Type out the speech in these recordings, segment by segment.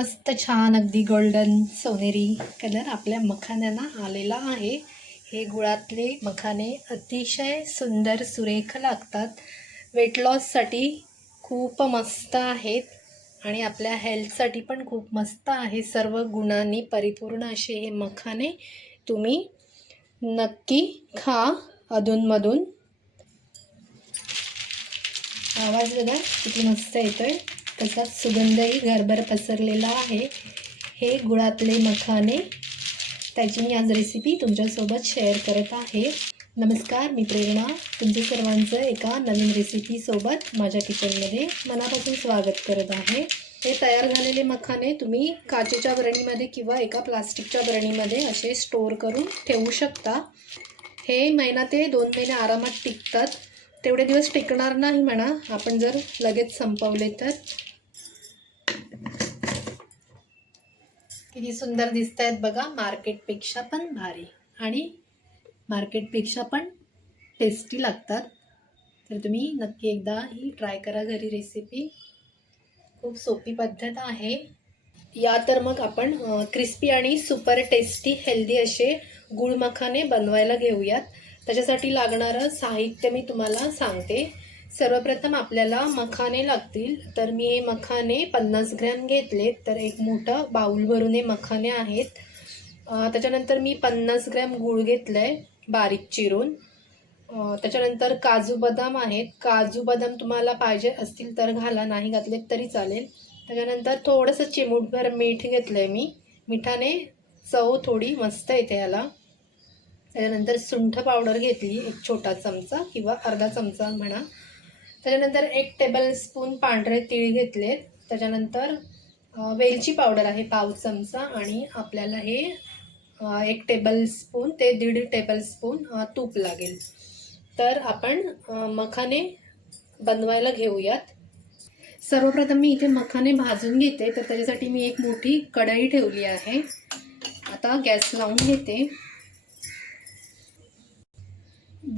मस्त छान अगदी गोल्डन सोनेरी कलर आपल्या मखाण्यांना आलेला आहे। हे गुळातले मखाने अतिशय सुंदर सुरेख लागतात। वेट लॉससाठी खूप मस्त आहेत आणि आपल्या हेल्थसाठी पण खूप मस्त आहे। सर्व गुणांनी परिपूर्ण असे हे मखाने तुम्ही नक्की खा अधूनमधून। आवाज बघा किती मस्त येतोय, तसाच सुगंधही घरभर पसरलेला आहे। हे गुळातले मखाने त्याची मी आज रेसिपी तुमच्यासोबत शेअर करत आहे। नमस्कार, मी प्रेरणा तुमच्या सर्वांचं एका नवीन रेसिपीसोबत माझ्या किचनमध्ये मनापासून स्वागत करत आहे। हे तयार झालेले मखाने तुम्ही काचेच्या बरणीमध्ये किंवा एका प्लास्टिकच्या बरणीमध्ये असे स्टोअर करून ठेवू शकता। हे महिना ते 2 महिने आरामात टिकतात। तेवढे दिवस टिकणार नाही म्हणा, आपण जर लगेच संपवले तर। किती सुंदर दिसत आहेत बघा, मार्केटपेक्षा पण भारी आणि मार्केटपेक्षा पण टेस्टी लागतात। तर तुम्ही नक्की एकदा ही ट्राय करा घरी रेसिपी। खूप सोपी पद्धत आहे। या तर मग आपण क्रिस्पी आणि सुपर टेस्टी हेल्दी असे गुळ मखाने बनवायला घेऊयात। त्याच्यासाठी लागणारं साहित्य मी तुम्हाला सांगते। सर्वप्रथम आपल्याला मखाने लागतील, तर मी हे मखाने 50 ग्रॅम घेतले। तर एक मोठं बाउल भरून हे मखाने आहेत। त्याच्यानंतर मी 50 ग्रॅम गूळ घेतलाय बारीक चिरून। त्याच्यानंतर काजू बदाम आहेत। काजू बदाम तुम्हाला पाहिजे असतील तर घाला, नाही घातले तरी चालेल। त्याच्यानंतर थोडंसं चिमूटभर मीठ घेतलंय मी, मिठाने चव थोडी मस्त येते याला। त्याच्यानंतर सुंठ पावडर घेतली एक छोटा चमचा किंवा अर्धा चमचा म्हणा। त्याच्यानंतर 1 टेबलस्पून पांढरे तीळ घेतले। त्याच्यानंतर वेलची पावडर आहे पाव चमचा आणि आपल्याला हे 1 टेबलस्पून ते 1.5 टेबलस्पून तूप लागेल। तर आपण मखाने बनवायला घेऊयात। सर्वप्रथम मी इथे मखाने भाजून घेते, तर त्याच्यासाठी मी एक मोठी कढई ठेवली आहे। आता गॅस लावून घेते।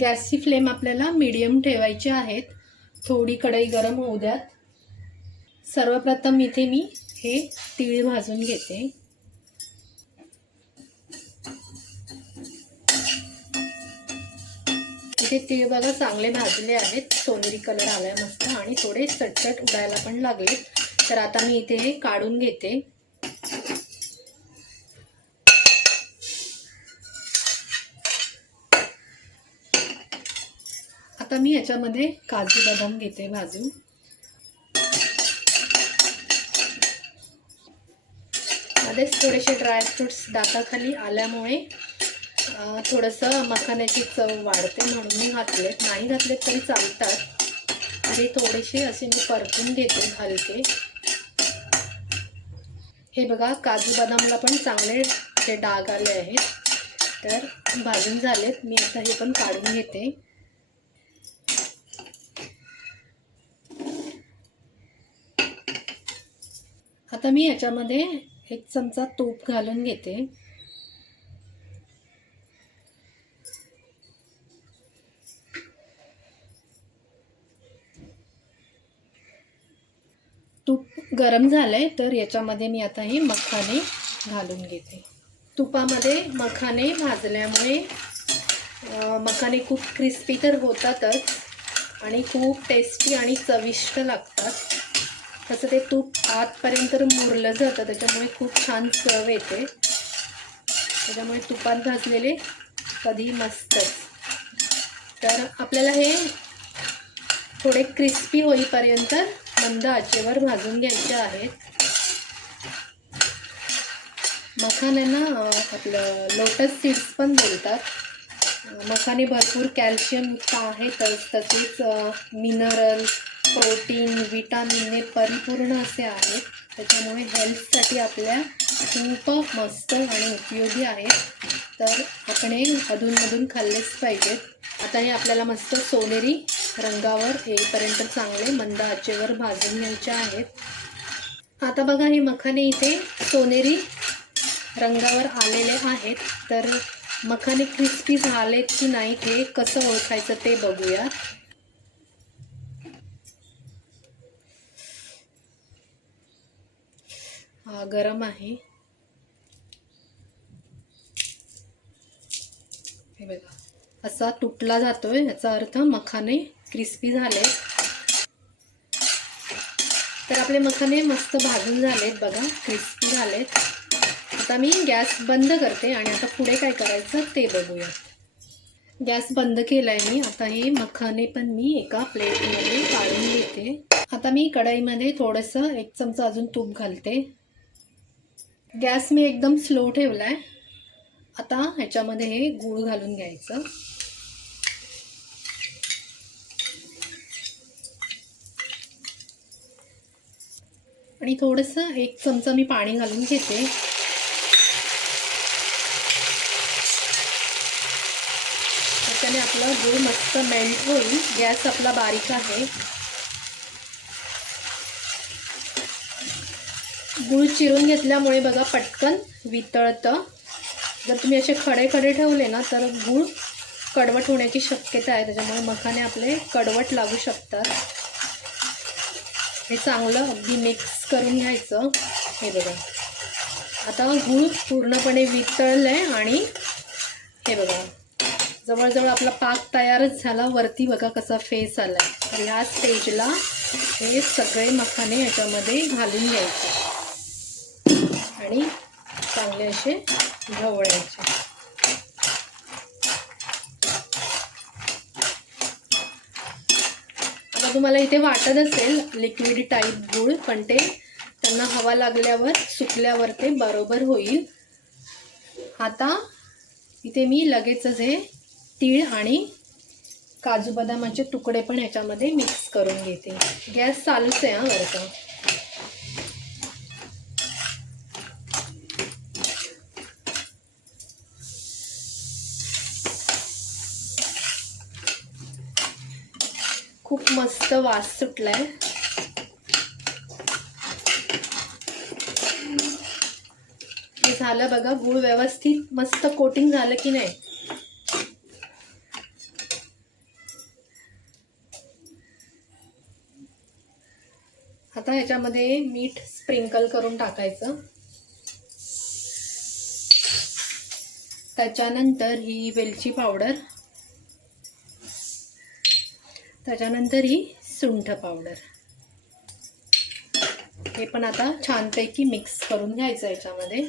गॅसची फ्लेम आपल्याला मीडियम ठेवायची आहेत। थोडी कढई गरम होऊ द्यात। सर्वप्रथम इथे मी हे तीळ भाजून घेते। इथे तीळ बघा चांगले भाजले आहेत, सोनेरी कलर आलाय मस्त आणि थोडे चटचट उडायला पण लागले। तर आता मी इथे हे काढून घेते। आता मी याच्यामध्ये काजू बदाम घेते भाजून। मध्येच थोडेसे ड्रायफ्रुट्स दाताखाली आल्यामुळे थोडंसं मखाण्याची चव वाढते म्हणून मी घातलेत, नाही घातलेत तरी चालतात। तरी थोडेसे असे मी परतून घेते हलके। हे बघा काजू बदामला पण चांगले ते डाग आले आहेत, तर भाजून झालेत। मी आता हे पण काढून घेते। आता मी याच्यामध्ये 1 चमचा तूप घालून घेते। तूप गरम झालंय, तर याच्यामध्ये मी आता हे मखाने घालून घेते। तुपामध्ये मखाने भाजल्यामुळे मखाने खूप क्रिस्पी तर होतातच आणि खूप टेस्टी आणि चविष्ट लागतात। तसं ते तूप आतपर्यंत मुरलं जातं, त्याच्यामुळे खूप छान चव येते। त्याच्यामुळे तुपात भाजलेले कधी मस्तच। तर आपल्याला हे थोडे क्रिस्पी होईपर्यंत मंद आचेवर भाजून घ्यायचे आहेत। मखाण्यांना आपलं लोटस सीड्स पण बोलतात। मखाने भरपूर कॅल्शियम युक्त आहेतच, तसेच मिनरल, प्रोटीन, विटामिनने परिपूर्ण असे आहेत। त्याच्यामुळे हेल्थसाठी आपल्या खूप मस्त आणि उपयोगी आहेत। तर आपण हे अधूनमधून खाल्लेच पाहिजेत। आता हे आपल्याला मस्त सोनेरी रंगावर येईपर्यंत चांगले मंद आचेवर भाजून घ्यायचे आहेत। आता बघा हे मखाने इथे सोनेरी रंगावर आलेले आहेत। तर मखाने क्रिस्पी झालेत की नाही हे कसं ओळखायचं ते बघूया। गरम आहे. हे बघा असा तुटला जातोय, याचा अर्थ मखाने क्रिस्पी झाले. तर आपले मखाने मस्त भाजून झालेत बघा, क्रिस्पी झालेत. आता मी गॅस बंद करते आणि आता पुढे काय करायचं ते बघूया. गॅस बंद केलाय मी. आता हे मखाने पण मी एका प्लेटमध्ये काढून घेते. आता मी कढईमध्ये थोडंसं 1 चमचा अजून तूप घालते. गॅस मी एकदम स्लो ठेवलाय. आता ह्याच्यामध्ये हे गूळ घालून घ्यायचं. आणि थोडंसं 1 चमचा मी पाणी घालून घेते. त्याच्याने आपला गूळ मस्त मेल्ट होईल. गॅस आपला बारीक आहे. गूळ चिरून घेतल्यामुळे बघा पटकन वितळतं. जर तुम्ही असे खडे खडे ठेवले ना तर गूळ कडवट होण्याची शक्यता आहे. त्याच्यामुळे मखाने आपले कडवट लागू शकतात. हे चांगलं अगदी मिक्स करून घ्यायचं. हे बघा आता गूळ पूर्णपणे वितळलंय आणि हे बघा जवळजवळ आपला पाक तयारच झाला. वरती बघा कसा फेस आलाय. तर ह्या स्टेजला हे सगळे मखाने याच्यामध्ये घालून घ्यायचे आणि चांगले असे ढवळायचे. आता तुम्हाला इथे वाटत असेल लिक्विड टाईप गूळ, पण ते त्यांना हवा लागल्यावर सुकल्यावर ते बरोबर होईल. आता इथे मी लगेचच हे तीळ आणि काजू बदामाचे तुकडे पण ह्याच्यामध्ये मिक्स करून घेते. गॅस चालूच आहे वरचा. खूप मस्त वास सुटलाय. हे झालं बघा. गूळ व्यवस्थित मस्त कोटिंग झालं की नाही. आता ह्याच्यामध्ये मीठ स्प्रिंकल करून टाकायचं. त्याच्यानंतर ही वेलची पावडर, त्याच्यानंतर ही सुंठ पावडर. हे पण आता छानपैकी मिक्स करून घ्यायचं याच्यामध्ये.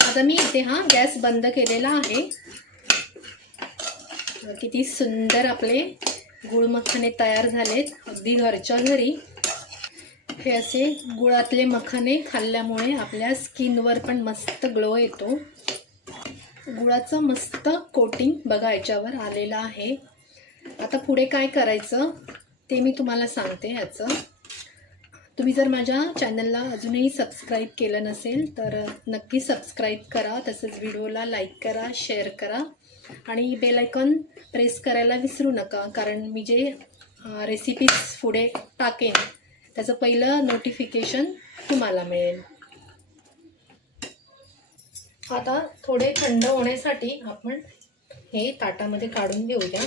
आता मी इथे गॅस बंद केलेला आहे. किती सुंदर आपले गुळ मखाने तयार झालेत अगदी घरच्या घरी. हे असे गुळातले मखाने खाल्ल्यामुळे आपल्या स्किनवर पण मस्त ग्लो येतो. गुळाचं मस्त कोटिंग बघा याच्यावर आलेलं आहे. आता पुढे काय करायचं ते मी तुम्हाला सांगते. ह्याचं तुम्ही जर माझ्या चॅनलला अजूनही सबस्क्राईब केलं नसेल तर नक्की सबस्क्राईब करा. तसंच व्हिडिओला लाईक करा, शेअर करा आणि बेल आयकॉन प्रेस करायला विसरू नका. कारण मी जे रेसिपीज पुढे टाकेन त्याचं पहिलं नोटिफिकेशन तुम्हाला मिळेल. आता थोडे थंड होण्यासाठी आपण हे ताटामध्ये काढून घेऊया.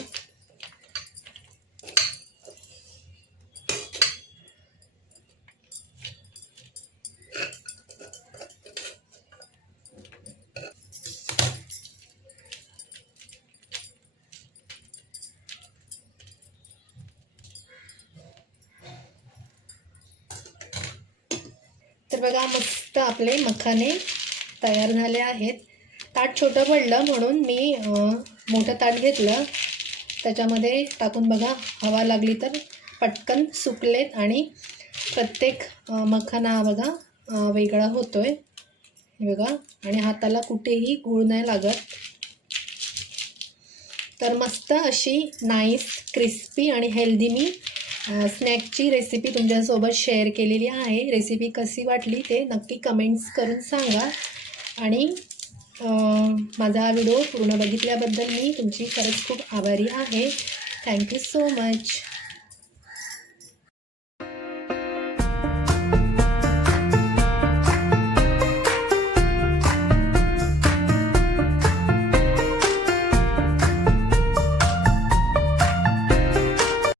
तर बघा मस्त आपले मखाने तयार झाले आहेत. ताट छोटं पडलं म्हणून मी मोठं ताट घेतलं. त्याच्यामध्ये टाकून बघा हवा लागली तर पटकन सुकलेत आणि प्रत्येक मखाना बघा वेगळा होतोय. हे बघा आणि हाताला कुठेही गूळ नाही लागत. तर मस्त अशी नाईस क्रिस्पी आणि हेल्दी मी स्नॅकची रेसिपी तुमच्यासोबत शेअर केलेली आहे. रेसिपी कशी वाटली ते नक्की कमेंट्स करून सांगा. आणि माझा हा व्हिडिओ पूर्ण बघितल्याबद्दल मी तुमची खरंच खूप आभारी आहे. Thank you so much.